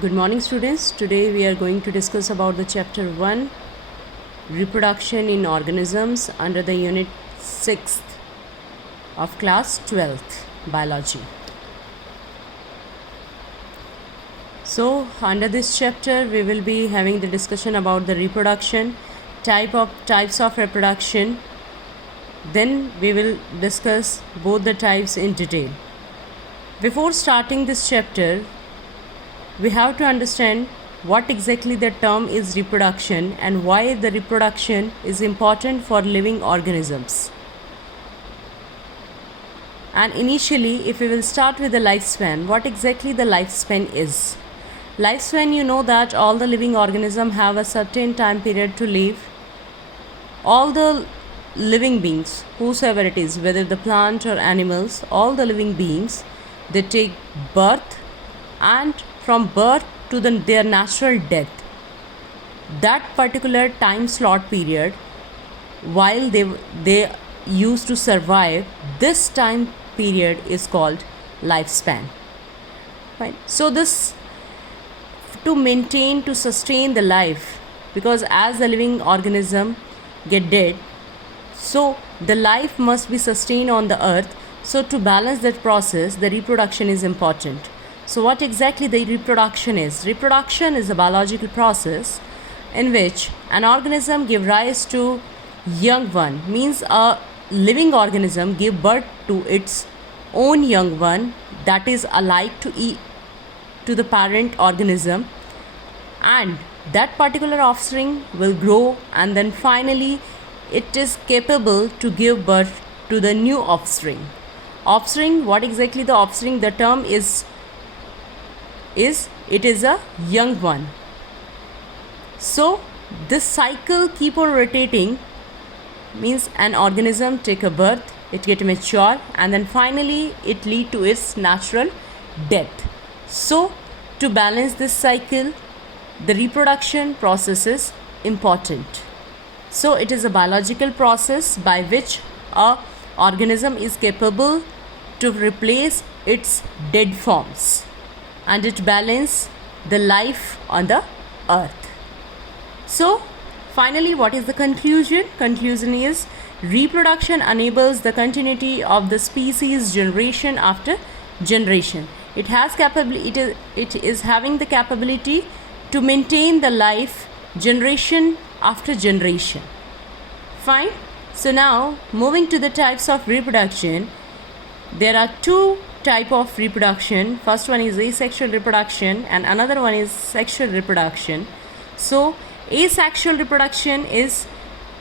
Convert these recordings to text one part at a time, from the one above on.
Good morning, students. Today we are going to discuss about the chapter 1 reproduction in organisms under the unit 6th of class 12th biology. So under this chapter we will be having the discussion about the reproduction, types of reproduction. Then we will discuss both the types in detail. Before starting this chapter, we have to understand what exactly the term is reproduction and why the reproduction is important for living organisms. And initially, if we will start with the lifespan, what exactly the lifespan is. Lifespan, you know that all the living organisms have a certain time period to live. All the living beings, whosoever it is, whether the plant or animals, all the living beings, they take birth, and from birth to their natural death, that particular time slot period, while they used to survive, this time period is called lifespan. Right? So this to sustain the life, because as the living organism get dead, so the life must be sustained on the earth. So to balance that process, the reproduction is important. So what exactly the reproduction is? Reproduction is a biological process in which an organism gives rise to young one, means a living organism give birth to its own young one that is alike to the parent organism, and that particular offspring will grow, and then finally it is capable to give birth to the new offspring. Offspring, what exactly the offspring? The term is it is a young one. So this cycle keep on rotating, means an organism take a birth, it get mature, and then finally it lead to its natural death. So to balance this cycle, the reproduction process is important. So it is a biological process by which a organism is capable to replace its dead forms, and it balance the life on the earth. So finally, what is the conclusion? Conclusion is reproduction enables the continuity of the species generation after generation. It is having the capability to maintain the life generation after generation. Fine. So now moving to the types of reproduction, there are two type of reproduction. First one is asexual reproduction and another one is sexual reproduction. So asexual reproduction is,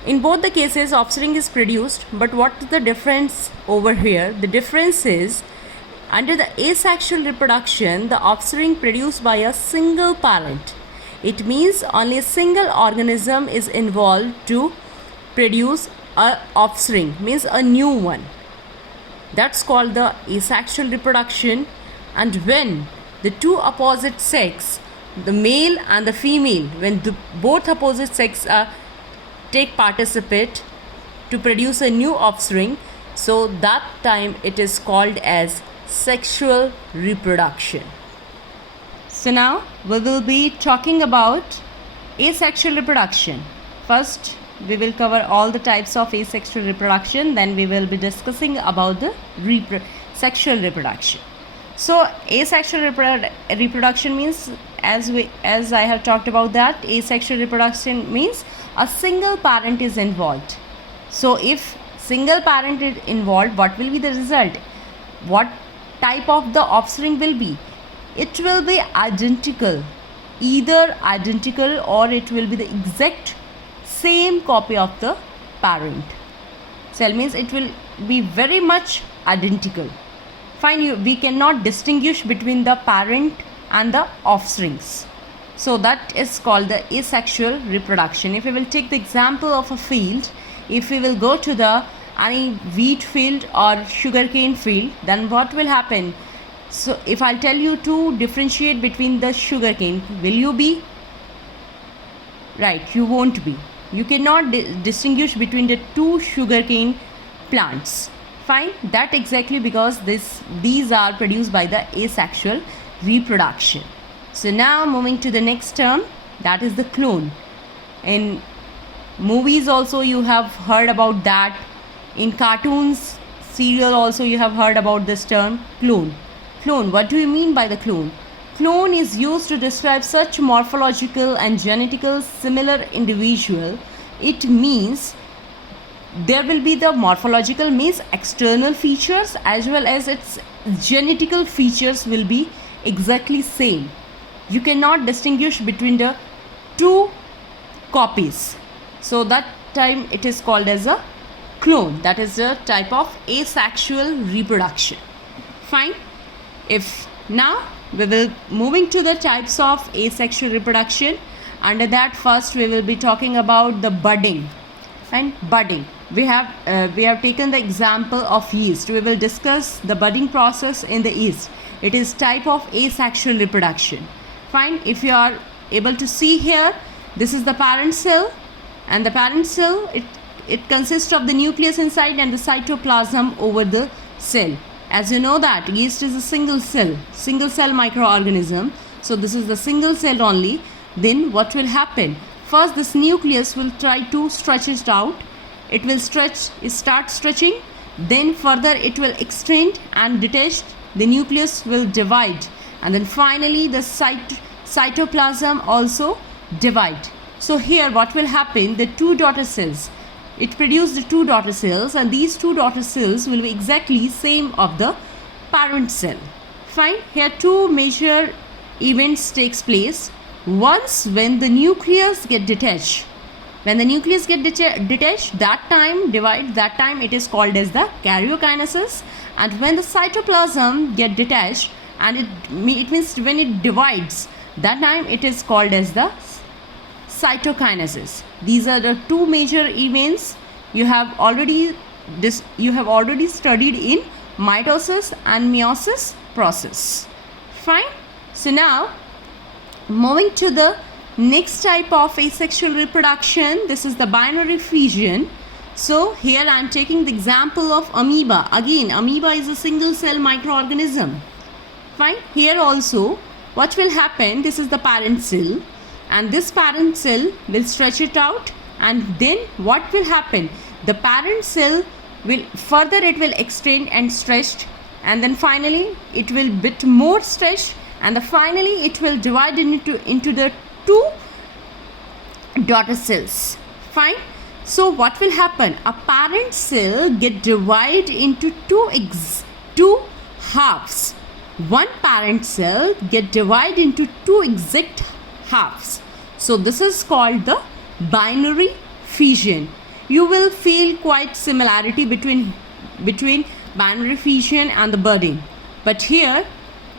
in both the cases offspring is produced, but what is the difference over here? The difference is, under the asexual reproduction, the offspring produced by a single parent. It means only a single organism is involved to produce a offspring, means a new one. That's called the asexual reproduction. And when the two opposite sex, the male and the female, when both opposite sex participate to produce a new offspring, so that time it is called as sexual reproduction. So now we will be talking about asexual reproduction. First we will cover all the types of asexual reproduction, then we will be discussing about the sexual reproduction. So asexual reproduction means, as I have talked about that, asexual reproduction means a single parent is involved. So if single parent is involved, what will be the result? What type of the offspring will be? It will be identical, either identical or it will be the exact same copy of the parent. Cell means it will be very much identical. Fine, we cannot distinguish between the parent and the offsprings. So that is called the asexual reproduction. If we will take the example of a field, if we will go to any wheat field or sugarcane field, then what will happen? So if I'll tell you to differentiate between the sugarcane, will you be? Right, you won't be. You cannot distinguish between the two sugarcane plants. Fine, that exactly because these are produced by the asexual reproduction. So now moving to the next term, that is the clone. In movies also you have heard about that. In cartoons, serial also you have heard about this term, clone. Clone, what do you mean by the clone? Clone is used to describe such morphological and genetical similar individual. It means there will be the morphological means external features as well as its genetical features will be exactly same. You cannot distinguish between the two copies. So that time it is called as a clone. That is a type of asexual reproduction. Fine. If now we will moving to the types of asexual reproduction. Under that, first we will be talking about the budding. And budding, we have taken the example of yeast. We will discuss the budding process in the yeast. It is type of asexual reproduction. Fine. If you are able to see here, this is the parent cell, and the parent cell it consists of the nucleus inside and the cytoplasm over the cell. As you know that yeast is a single cell microorganism. So this is the single cell only. Then what will happen? First this nucleus will try to stretch it out. It will start stretching. Then further it will extend and detach. The nucleus will divide. And then finally the cytoplasm also divide. So here what will happen? The two daughter cells. It produces the two daughter cells, and these two daughter cells will be exactly same of the parent cell. Fine. Here two major events takes place. Once when the nucleus get detached. When the nucleus get detached, that time it is called as the karyokinesis. And when the cytoplasm get detached, and it means when it divides, that time it is called as the cytokinesis. These are the two major events you have already studied in mitosis and meiosis process. Fine. So now moving to the next type of asexual reproduction, this is the binary fission. So here I am taking the example of amoeba. Again, amoeba is a single cell microorganism. Fine. Here also what will happen? This is the parent cell. And this parent cell will stretch it out, and then what will happen? The parent cell will further extend and stretch, and then finally it will bit more stretch, and finally it will divide into the two daughter cells. Fine. So what will happen? A parent cell get divided into two halves. One parent cell get divided into two exact halves. So this is called the binary fission. You will feel quite similarity between binary fission and the budding. But here,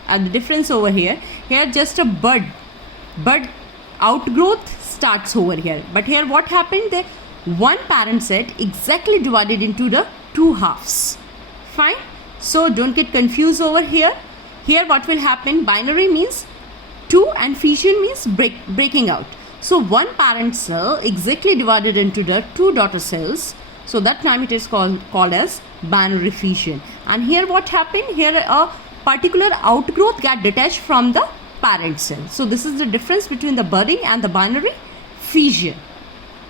the difference over here just a bud outgrowth starts over here. But here what happened? The one parent set exactly divided into the two halves. Fine. So don't get confused over here. Here what will happen? Binary means two and fission means breaking out. So one parent cell exactly divided into the two daughter cells. So that time it is called as binary fission. And here what happened? Here a particular outgrowth got detached from the parent cell. So this is the difference between the budding and the binary fission.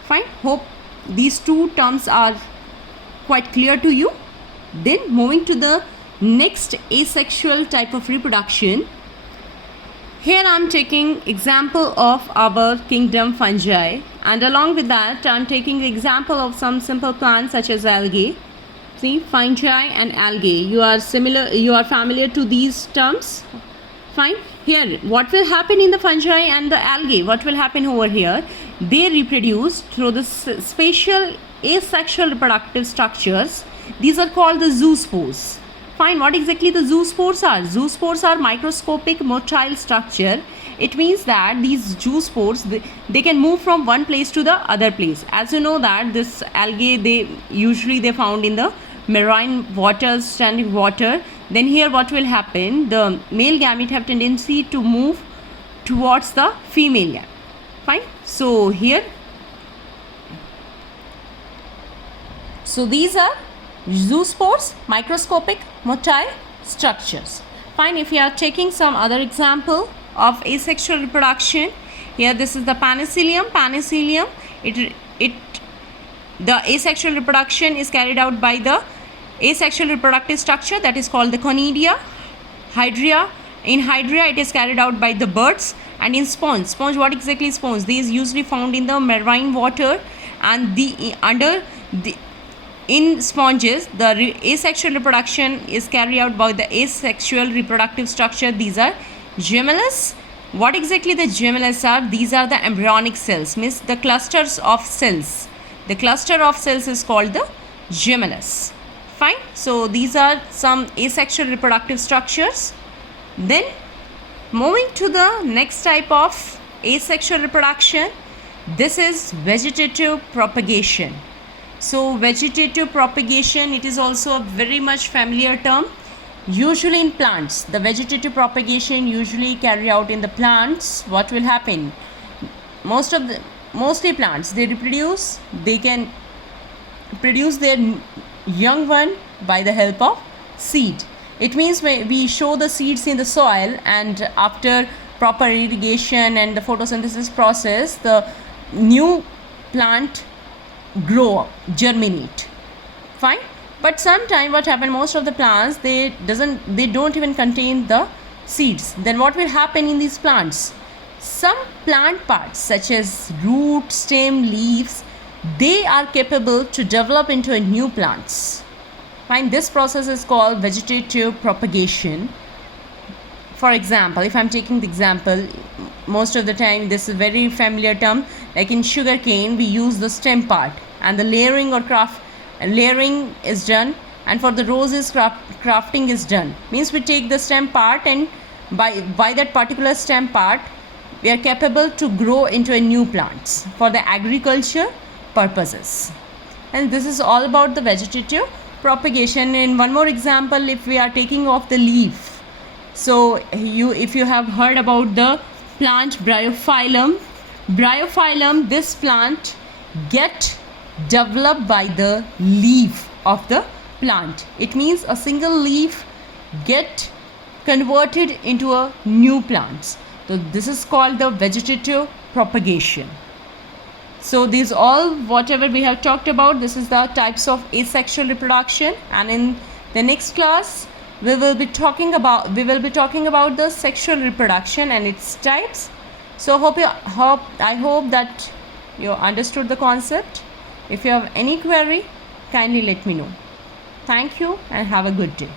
Fine. Hope these two terms are quite clear to you. Then moving to the next asexual type of reproduction. Here I am taking example of our kingdom fungi, and along with that I am taking the example of some simple plants such as algae. See, fungi and algae. You are familiar to these terms. Fine. Here what will happen in the fungi and the algae? What will happen over here? They reproduce through the spatial asexual reproductive structures. These are called the zoospores. Fine. What exactly the zoospores are? Zoospores are microscopic motile structure. It means that these zoospores they can move from one place to the other place. As you know that this algae they found in the marine water, standing water. Then here what will happen? The male gamete have tendency to move towards the female gamete. Fine. So here, so these are zoospores, microscopic motile structures. Fine. If you are taking some other example, of asexual reproduction. Here this is the penicillium. The asexual reproduction is carried out by the asexual reproductive structure that is called the conidia. In hydria it is carried out by the birds. And in sponge, what exactly is sponge? These usually found in the marine water, and in sponges the asexual reproduction is carried out by the asexual reproductive structure. These are gemellus. What exactly the gemellus are? These are the embryonic cells, means the clusters of cells. The cluster of cells is called the gemellus. Fine. So these are some asexual reproductive structures. Then moving to the next type of asexual reproduction, this is vegetative propagation. So vegetative propagation, it is also a very much familiar term. Usually in plants, the vegetative propagation usually carry out in the plants. What will happen? Mostly plants, they reproduce, they can produce their young one by the help of seed. It means we show the seeds in the soil, and after proper irrigation and the photosynthesis process, the new plant grow up, germinate. Fine. But sometimes what happen, most of the plants, they don't even contain the seeds. Then what will happen in these plants? Some plant parts such as root, stem, leaves, they are capable to develop into a new plants. Fine. This process is called vegetative propagation. For example, if I'm taking the example, most of the time this is a very familiar term, like in sugar cane we use the stem part, and the layering is done, and for the roses crafting is done. Means we take the stem part, and by that particular stem part we are capable to grow into a new plants for the agriculture purposes. And this is all about the vegetative propagation. In one more example, if we are taking off the leaf, so if you have heard about the plant Bryophyllum, this plant get developed by the leaf of the plant. It means a single leaf get converted into a new plant. So this is called the vegetative propagation. So these all whatever we have talked about, this is the types of asexual reproduction, and in the next class we will be talking about the sexual reproduction and its types. So I hope that you understood the concept. If you have any query, kindly let me know. Thank you and have a good day.